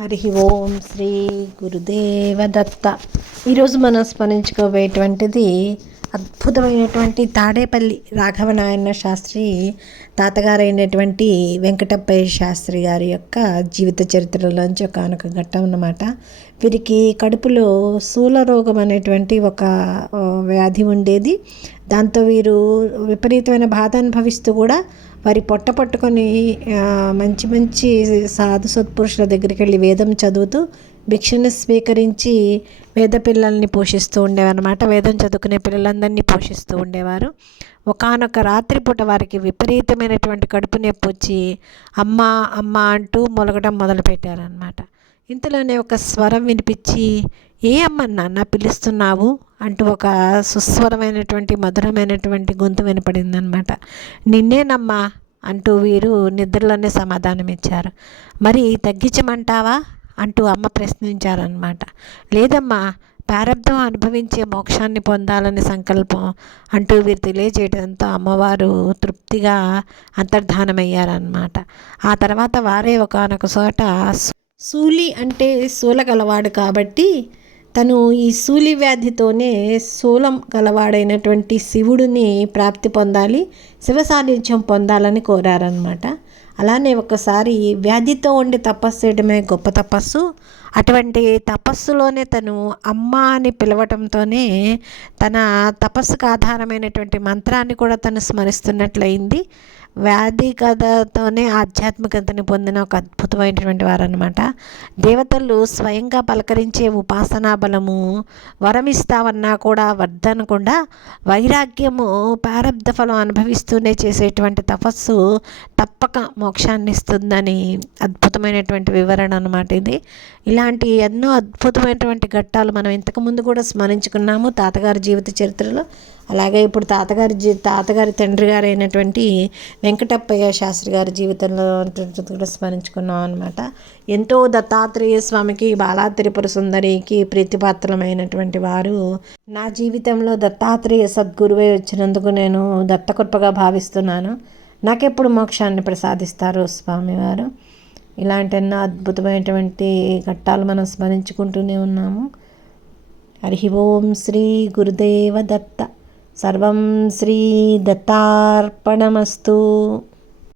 హరి ఓం శ్రీ గురుదేవ దత్త. ఈరోజు మనం స్మరించుకోబోయేటువంటిది అద్భుతమైనటువంటి తాడేపల్లి రాఘవనారాయణ శాస్త్రి తాతగారైనటువంటి వెంకటప్పయ్య శాస్త్రి గారి యొక్క జీవిత చరిత్రలోంచి ఒకనొక ఘట్టం అన్నమాట. వీరికి కడుపులో శూలరోగం అనేటువంటి ఒక వ్యాధి ఉండేది. దాంతో వీరు విపరీతమైన బాధ అనుభవిస్తూ కూడా వారి పొట్ట పట్టుకొని మంచి మంచి సాధు సత్పురుషుల దగ్గరికి వెళ్ళి వేదం చదువుతూ భిక్షను స్వీకరించి వేద పిల్లల్ని పోషిస్తూ ఉండేవారు అన్నమాట. వేదం చదువుకునే పిల్లలందరినీ పోషిస్తూ ఉండేవారు. ఒకానొక రాత్రిపూట వారికి విపరీతమైనటువంటి కడుపు నొప్పి వచ్చి అమ్మ అమ్మ అంటూ మొలగడం మొదలుపెట్టారనమాట. ఇంతలోనే ఒక స్వరం వినిపించి, ఏ అమ్మ నాన్న పిలుస్తున్నావు అంటూ ఒక సుస్వరమైనటువంటి మధురమైనటువంటి గొంతు వినపడిందనమాట. నిన్నేనమ్మా అంటూ వీరు నిద్రలోనే సమాధానం ఇచ్చారు. మరి తగ్గించమంటావా అంటూ అమ్మ ప్రశ్నించారనమాట. లేదమ్మా, ప్రారబ్ధం అనుభవించే మోక్షాన్ని పొందాలని సంకల్పం అంటూ వీరు తెలియజేయడంతో అమ్మవారు తృప్తిగా అంతర్ధానమయ్యారన్నమాట. ఆ తర్వాత వారే ఒకానొక చోట శూలి అంటే శూల గలవాడు కాబట్టి తను ఈ శూలి వ్యాధితోనే శూలం గలవాడైనటువంటి శివుడిని ప్రాప్తి పొందాలి, శివ సాన్నిధ్యం పొందాలని కోరారనమాట. అలానే ఒకసారి వ్యాధితో ఉండి తపస్సు చేయడమే గొప్ప తపస్సు. అటువంటి తపస్సులోనే తను అమ్మ అని పిలవటంతోనే తన తపస్సుకు ఆధారమైనటువంటి మంత్రాన్ని కూడా తను స్మరిస్తున్నట్లయింది. వ్యాధి కథతోనే ఆధ్యాత్మికతని పొందిన ఒక అద్భుతమైనటువంటి వారనమాట. దేవతలు స్వయంగా పలకరించే ఉపాసనా బలము, వరమిస్తావన్నా కూడా వద్దనకుండా వైరాగ్యము, ప్రారబ్ధ ఫలం అనుభవిస్తూనే చేసేటువంటి తపస్సు తప్పక మోక్షాన్ని ఇస్తుందని అద్భుతమైనటువంటి వివరణ అనమాట ఇది. ఇలాంటి ఎన్నో అద్భుతమైనటువంటి ఘట్టాలు మనం ఇంతకుముందు కూడా స్మరించుకున్నాము తాతగారి జీవిత చరిత్రలో. అలాగే ఇప్పుడు తాతగారి తండ్రి గారు అయినటువంటి వెంకటప్పయ్య శాస్త్రి గారి జీవితంలో కూడా స్మరించుకున్నాం అనమాట. ఎంతో దత్తాత్రేయ స్వామికి, బాలా త్రిపుర సుందరికి ప్రీతిపాత్రమైనటువంటి వారు. నా జీవితంలో దత్తాత్రేయ సద్గురువై వచ్చినందుకు నేను దత్తకృపగా భావిస్తున్నాను. నాకెప్పుడు మోక్షాన్ని ప్రసాదిస్తారు స్వామివారు. ఇలాంటి ఎన్నో అద్భుతమైనటువంటి ఘట్టాలు మనం స్మరించుకుంటూనే ఉన్నాము. హరి ఓం శ్రీ గురుదేవ దత్త. సర్వం శ్రీ దత్తార్పణమస్తు.